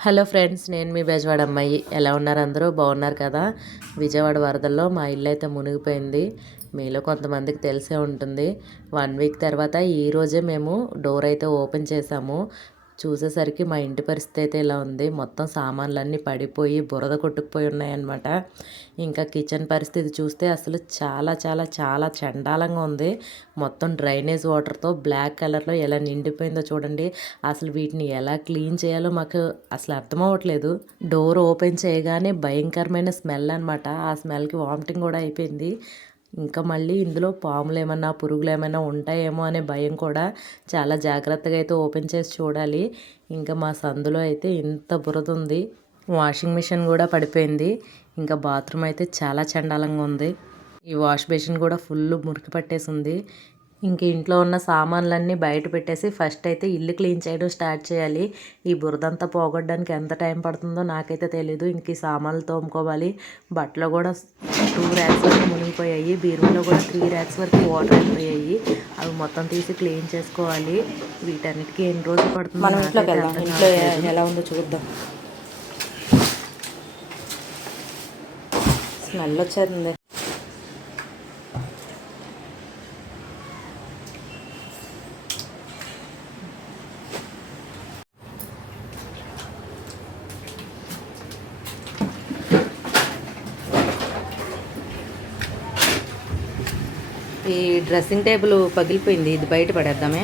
Hello friends నేను మీ బెజవాడ అమ్మాయి. ఎలా ఉన్నారు అందరూ? బాగున్నారు కదా? విజయవాడ వరదల్లో మా ఇల్లు అయితే మునిగిపోయింది. మీలో కొంతమందికి తెలిసే ఉంటుంది. వన్ వీక్ తర్వాత ఈరోజే మేము డోర్ అయితే ఓపెన్ చేసాము. చూసేసరికి మా ఇంటి పరిస్థితి అయితే ఇలా ఉంది. మొత్తం సామాన్లన్నీ పడిపోయి బురద కొట్టుకుపోయి ఉన్నాయన్నమాట. ఇంకా కిచెన్ పరిస్థితి చూస్తే అసలు చాలా చాలా చాలా చండాలంగా ఉంది. మొత్తం డ్రైనేజ్ వాటర్తో బ్లాక్ కలర్లో ఎలా నిండిపోయిందో చూడండి. అసలు వీటిని ఎలా క్లీన్ చేయాలో మాకు అసలు అర్థం అవ్వట్లేదు. డోర్ ఓపెన్ చేయగానే భయంకరమైన స్మెల్ అనమాట ఆ స్మెల్కి వామిటింగ్ కూడా అయిపోయింది. ఇంకా మళ్ళీ ఇందులో పాములు ఏమన్నా పురుగులు ఏమైనా ఉంటాయేమో అనే భయం కూడా చాలా జాగ్రత్తగా అయితే ఓపెన్ చేసి చూడాలి. ఇంకా మా సందులో అయితే ఇంత బురద ఉంది. వాషింగ్ మిషన్ కూడా పడిపోయింది. ఇంకా బాత్రూమ్ అయితే చాలా చండాలంగా ఉంది. ఈ వాష్ బేసిన్ కూడా ఫుల్ మురికి పట్టేసి ఉంది ఇంక ఇంట్లో ఉన్న సామాన్లన్నీ బయట పెట్టేసి ఫస్ట్ అయితే ఇల్లు క్లీన్ చేయడం స్టార్ట్ చేయాలి. ఈ బురదంతా పోగొట్టడానికి ఎంత టైం పడుతుందో నాకైతే తెలీదు. ఇంక ఈ సామాన్లు తోముకోవాలి. బట్టలు కూడా టూ ర్యాక్స్ వరకు మునిగిపోయాయి. బీరువాలో కూడా త్రీ ర్యాక్స్ వరకు వాటర్ అయిపోయాయి అవి మొత్తం తీసి క్లీన్ చేసుకోవాలి. వీటన్నిటికీ ఎన్ని రోజులు పడుతుంది మనం ఇంట్లోకి నాకైతే వెళ్దాం. అర్థం ఇంట్లో కావట్లేదు. ఎలా ఉందో చూద్దాం. స్మెల్ వచ్చేస్తుంది ఈ డ్రెస్సింగ్ టేబుల్ పగిలిపోయింది. ఇది బయట పడేద్దామే.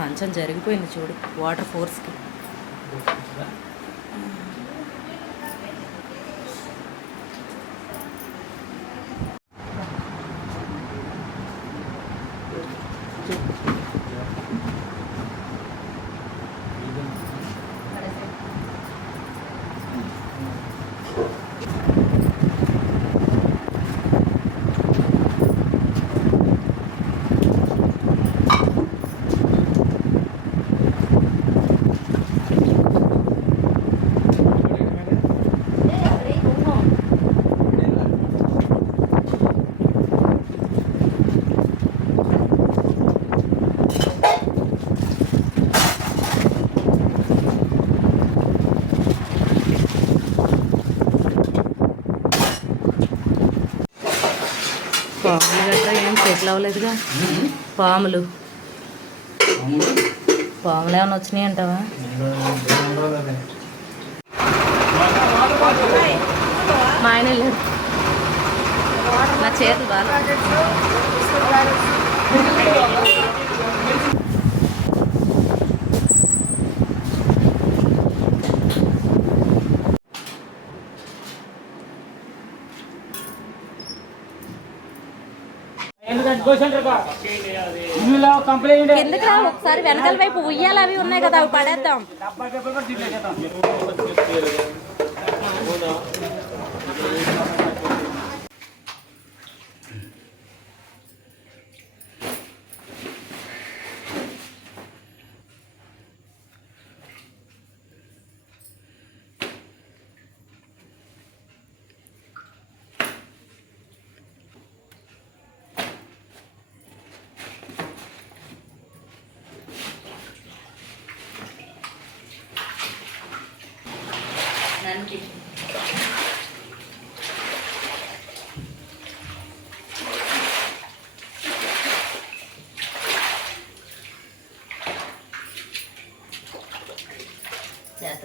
మంచం జరిగిపోయింది చూడు వాటర్ ఫోర్స్కి పాములు ఎట్లా అవ్వలేదుగా పాములు. పాములు ఏమైనా వచ్చినాయి అంటావా? మా ఆయన వెళ్ళారు నా చేతులు బాగా. కిందకి రా ఒకసారి వెనకాల వైపు ఉయ్యాలు అవి ఉన్నాయి కదా అవి పడేద్దాం. 再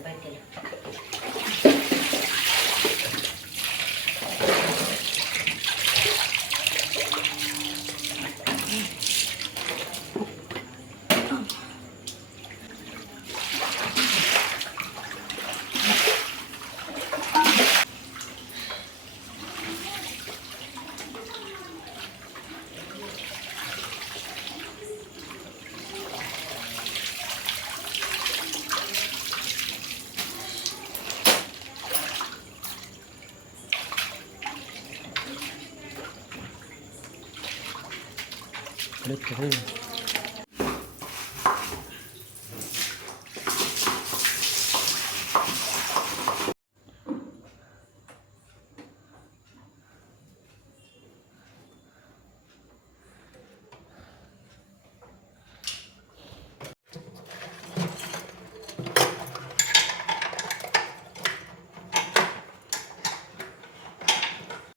打一遍。Ulit ko kayo.